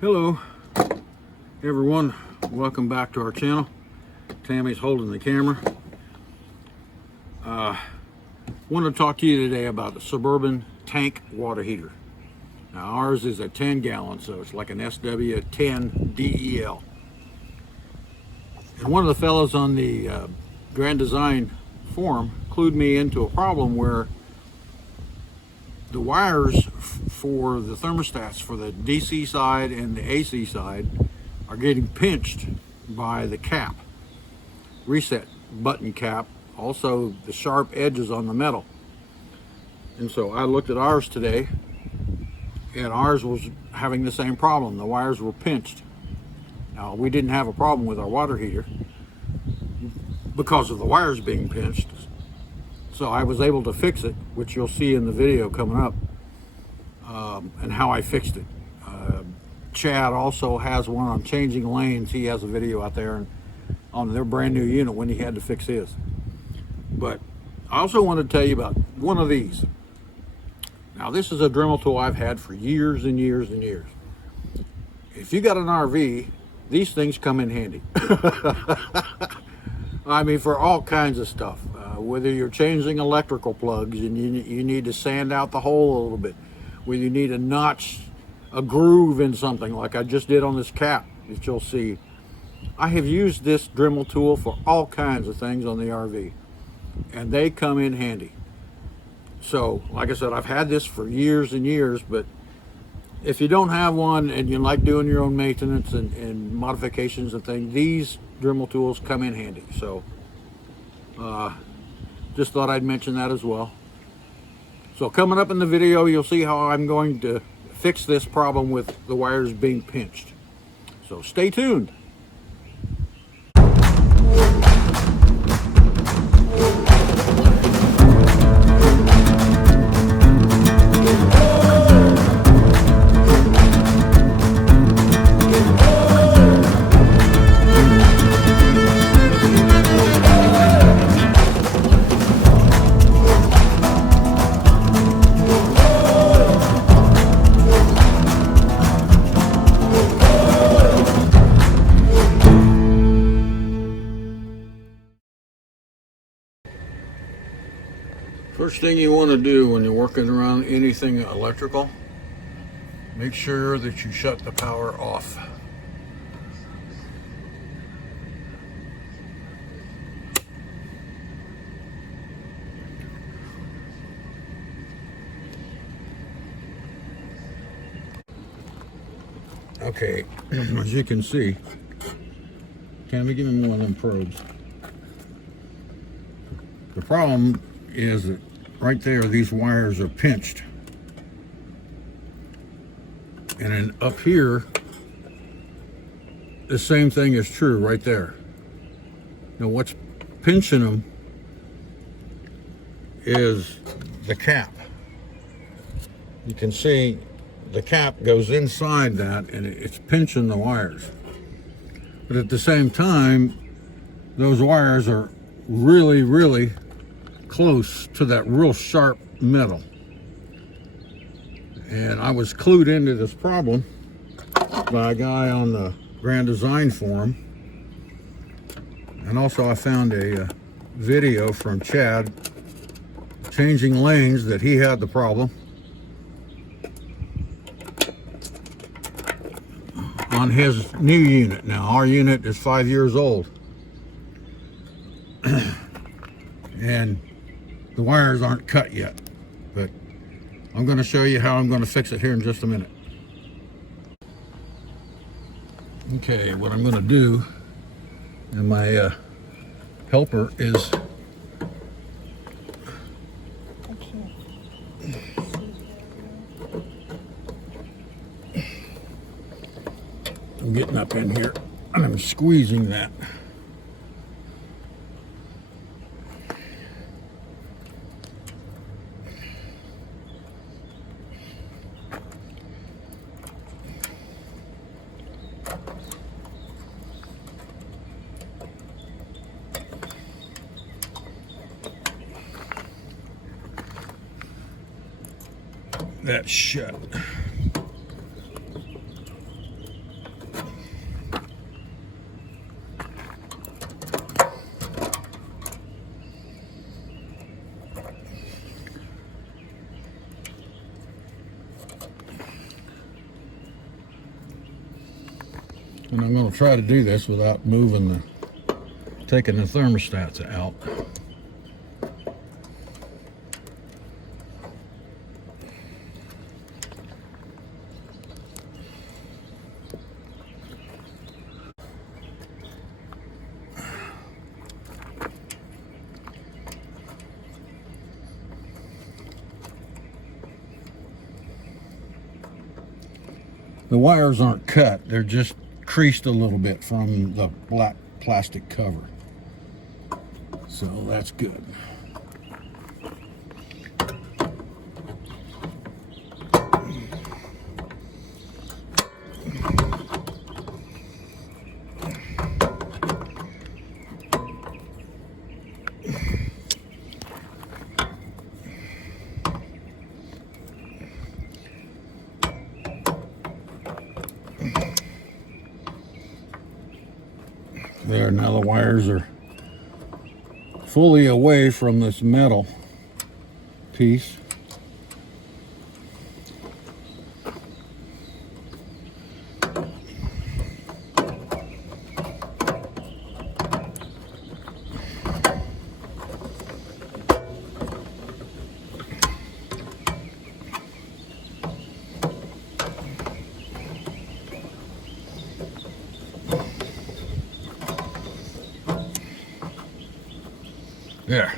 Hello everyone, welcome back to our channel. Tammy's holding the camera. Want to talk to you today about the Suburban tank water heater. Now ours is a 10 gallon, so it's like an SW10DEL. And one of the fellows on the Grand Design forum clued me into a problem where the wires for the thermostats for the DC side and the AC side are getting pinched by the cap, reset button cap, also the sharp edges on the metal. And so I looked at ours today, and ours was having the same problem. The wires were pinched. Now, we didn't have a problem with our water heater because of the wires being pinched. So I was able to fix it, which you'll see in the video coming up, and how I fixed it. Chad also has one on changing lanes. He has a video out there on their brand new unit when he had to fix his. But I also want to tell you about one of these. Now, this is a Dremel tool I've had for years and years and years. If you got an RV, these things come in handy. I mean, for all kinds of stuff. Whether you're changing electrical plugs and you need to sand out the hole a little bit, whether you need a notch, a groove in something like I just did on this cap that you'll see. I have used this Dremel tool for all kinds of things on the RV, and they come in handy. So, like I said, I've had this for years and years, but if you don't have one and you like doing your own maintenance and modifications and things, these Dremel tools come in handy. So, just thought I'd mention that as well. So coming up in the video, you'll see how I'm going to fix this problem with the wires being pinched. So stay tuned. First thing you want to do when you're working around anything electrical, make sure that you shut the power off. Okay, as you can see, Tammy, give me one of them probes. The problem is that right there, these wires are pinched. And then up here, the same thing is true right there. Now what's pinching them is the cap. You can see the cap goes inside that and it's pinching the wires. But at the same time, those wires are really, really close to that real sharp metal. And I was clued into this problem by a guy on the Grand Design forum, and also I found a video from Chad changing lanes that he had the problem on his new unit. Now our unit is 5 years old and the wires aren't cut yet, but I'm going to show you how I'm going to fix it here in just a minute. Okay, what I'm going to do, and my helper is I'm getting up in here and I'm squeezing that. That's shut. And I'm going to try to do this without taking the thermostats out. The wires aren't cut, they're just creased a little bit from the black plastic cover. So that's good. There, now the wires are fully away from this metal piece. There.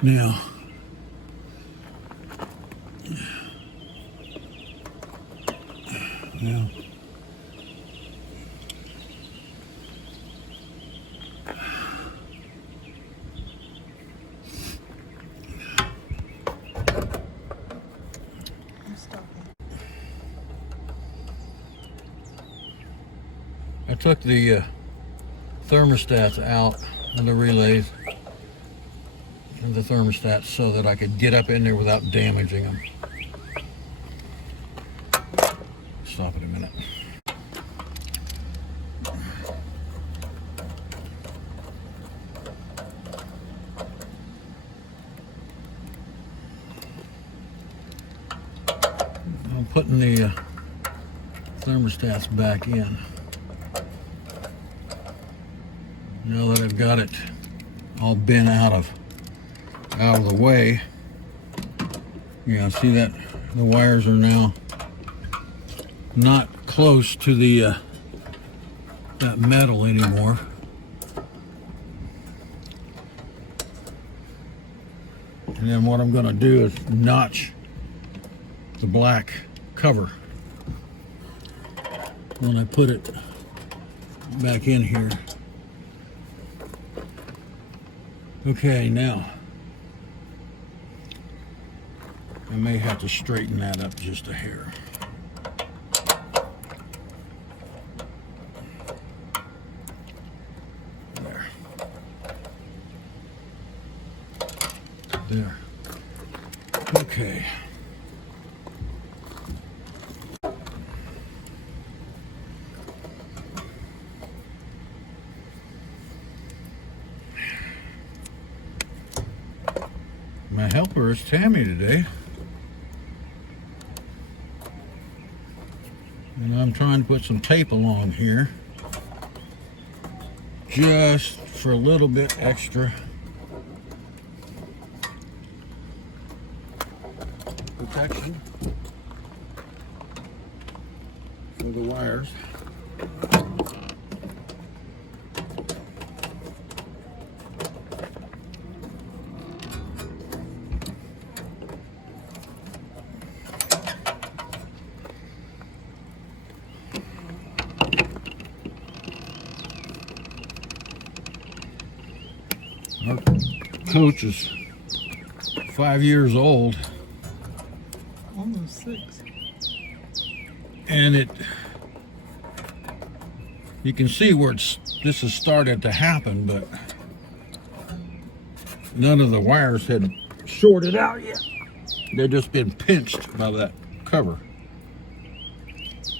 Now, I took the thermostats out of the relays and the thermostats so that I could get up in there without damaging them. Stop it a minute. I'm putting the thermostats back in. Now that I've got it all bent out of the way, yeah, see that the wires are now not close to the that metal anymore. And then what I'm going to do is notch the black cover when I put it back in here. Okay, now I may have to straighten that up just a hair. There. Okay. My helper is Tammy today. And I'm trying to put some tape along here just for a little bit extra protection for the wires. Our coach is 5 years old. Almost 6. And you can see where this has started to happen, but none of the wires had shorted out yet. They've just been pinched by that cover.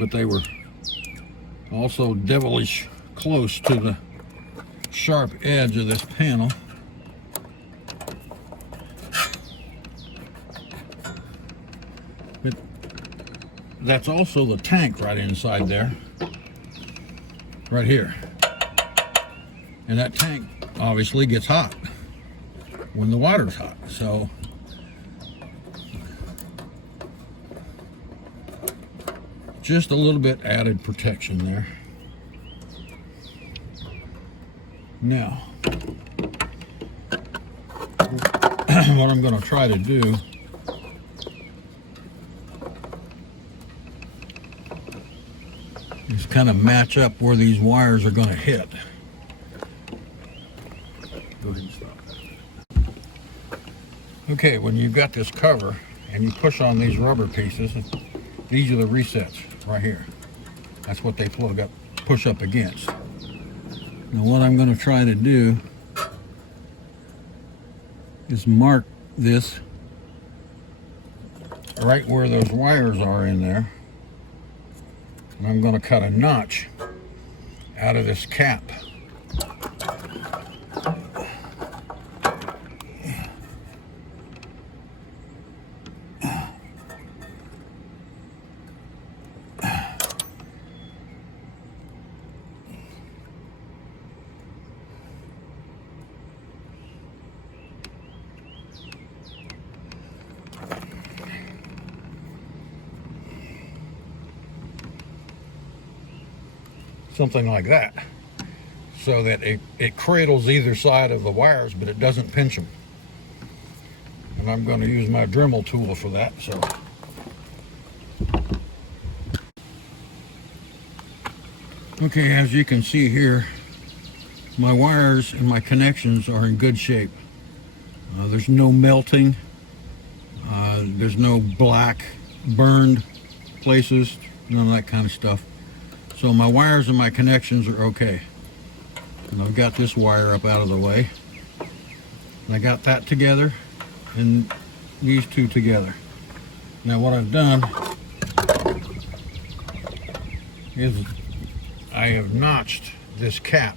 But they were also devilish close to the sharp edge of this panel. But that's also the tank right inside there, right here. And that tank obviously gets hot when the water's hot. So just a little bit added protection there. Now, what I'm going to try to do is kind of match up where these wires are going to hit. Go ahead and stop. Okay, when you've got this cover and you push on these rubber pieces, these are the resets right here. That's what they plug up, push up against. Now what I'm going to try to do is mark this right where those wires are in there. And I'm going to cut a notch out of this cap. Something like that, so that it cradles either side of the wires, but it doesn't pinch them. And I'm going to use my Dremel tool for that. So okay, as you can see here, my wires and my connections are in good shape. There's no melting, there's no black burned places, none of that kind of stuff. So my wires and my connections are okay. And I've got this wire up out of the way. And I got that together and these two together. Now what I've done is I have notched this cap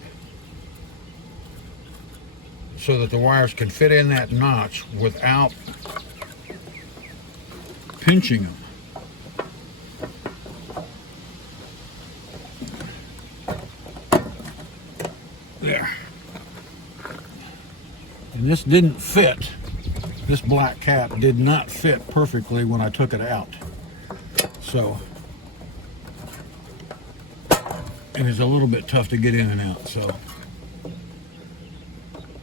so that the wires can fit in that notch without pinching them. There. And this didn't fit. This black cap did not fit perfectly when I took it out. So, and it's a little bit tough to get in and out. So,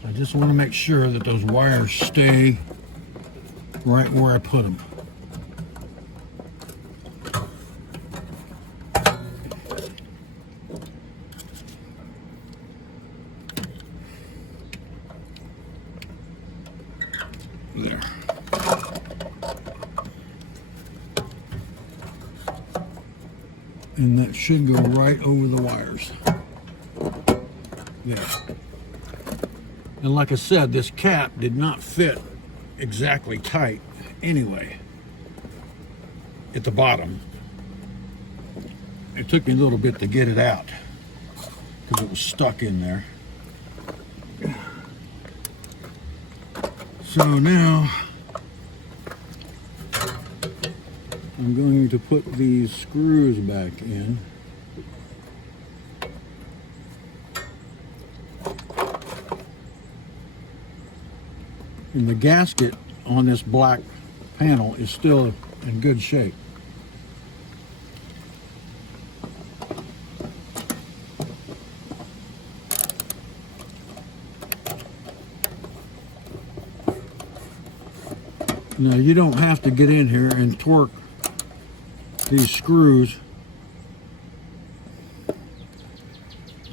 I just want to make sure that those wires stay right where I put them. There. And that should go right over the wires. There. And like I said, this cap did not fit exactly tight anyway at the bottom. It took me a little bit to get it out because it was stuck in there. So now I'm going to put these screws back in. And the gasket on this black panel is still in good shape. Now you don't have to get in here and torque these screws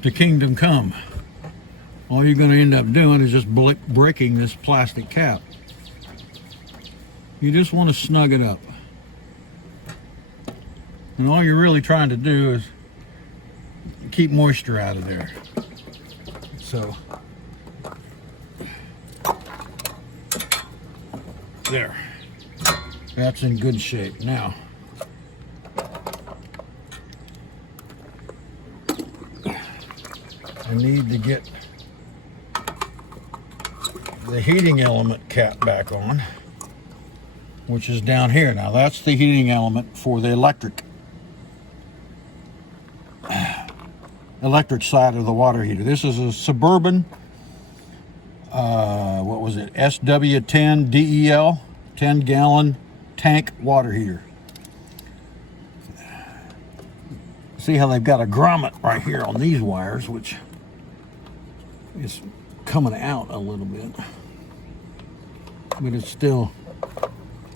to kingdom come. All you're going to end up doing is just breaking this plastic cap. You just want to snug it up. And all you're really trying to do is keep moisture out of there. So, there. That's in good shape. Now, I need to get the heating element cap back on, which is down here. Now that's the heating element for the electric side of the water heater. This is a Suburban, what was it, SW10DEL, 10-gallon tank water heater. See how they've got a grommet right here on these wires, which is coming out a little bit, but it's still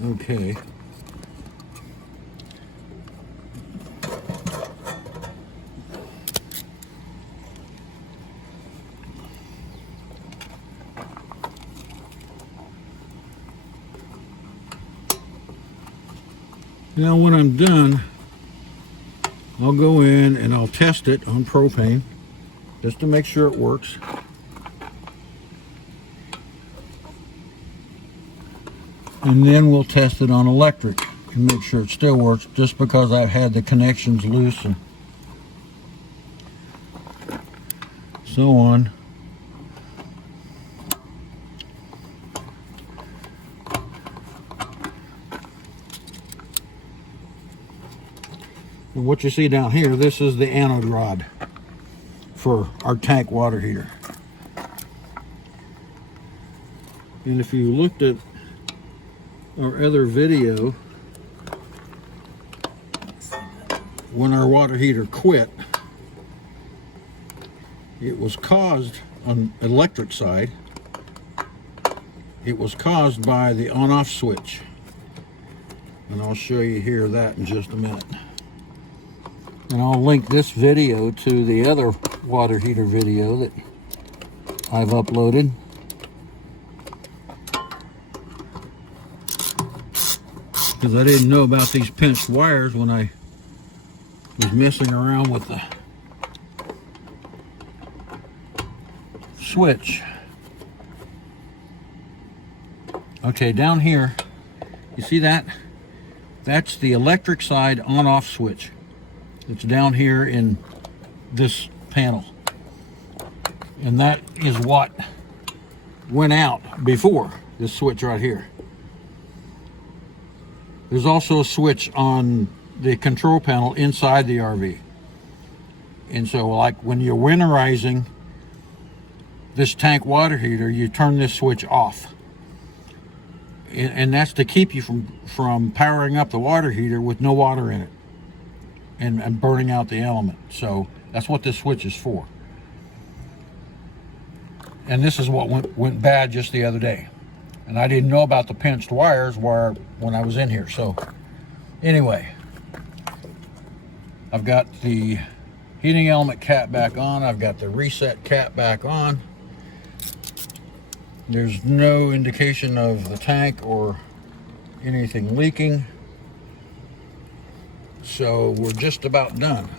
okay. Now when I'm done, I'll go in and I'll test it on propane just to make sure it works. And then we'll test it on electric and make sure it still works, just because I've had the connections loose and so on. And what you see down here, this is the anode rod for our tank water heater. And if you looked at our other video, when our water heater quit, it was caused, on the electric side, it was caused by the on-off switch. And I'll show you here that in just a minute. And I'll link this video to the other water heater video that I've uploaded. Because I didn't know about these pinched wires when I was messing around with the switch. Okay, down here, you see that? That's the electric side on-off switch. It's down here in this panel. And that is what went out before, this switch right here. There's also a switch on the control panel inside the RV. And so like when you're winterizing this tank water heater, you turn this switch off. And that's to keep you from powering up the water heater with no water in it and burning out the element. So that's what this switch is for. And this is what went bad just the other day. And I didn't know about the pinched wires when I was in here. So anyway, I've got the heating element cap back on. I've got the reset cap back on. There's no indication of the tank or anything leaking. So we're just about done.